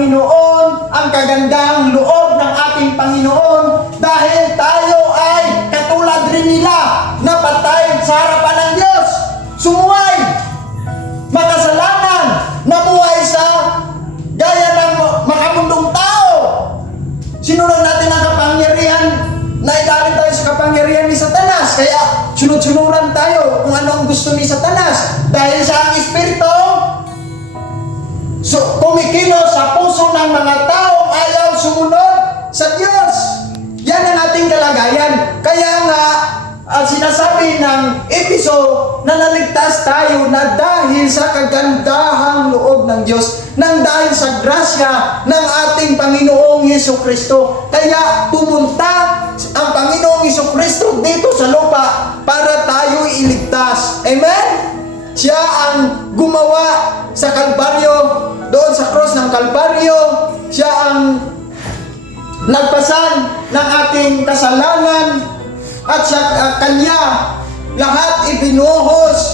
Panginoon, ang kagandang loob ng ating Panginoon, dahil tayo ay katulad rin nila na patay sa harapan ng Diyos. Sumuway, makasalanan, nabuhay sa gaya ng makamundong tao. Sinunod natin ang kapangyarihan, nailalim tayo sa kapangyarihan ni Satanas. Kaya sunod-sunuran tayo kung ano ang gusto ni Satanas. Dahil sa ang Espiritu, kumikilos sa puso ng mga taong ayaw sumunod sa Diyos. Yan ang ating kalagayan. Kaya nga, sinasabi ng Efeso na naligtas tayo na dahil sa kagandahang loob ng Diyos, nang dahil sa grasya ng ating Panginoong Hesukristo. Kaya pumunta ang Panginoong Hesukristo dito sa lupa para tayo iligtas. Amen? Siya ang gumawa sa Kalbaryo, doon sa cross ng Kalbaryo. Siya ang nagpasan ng ating kasalanan, at sa Kanya lahat ibinuhos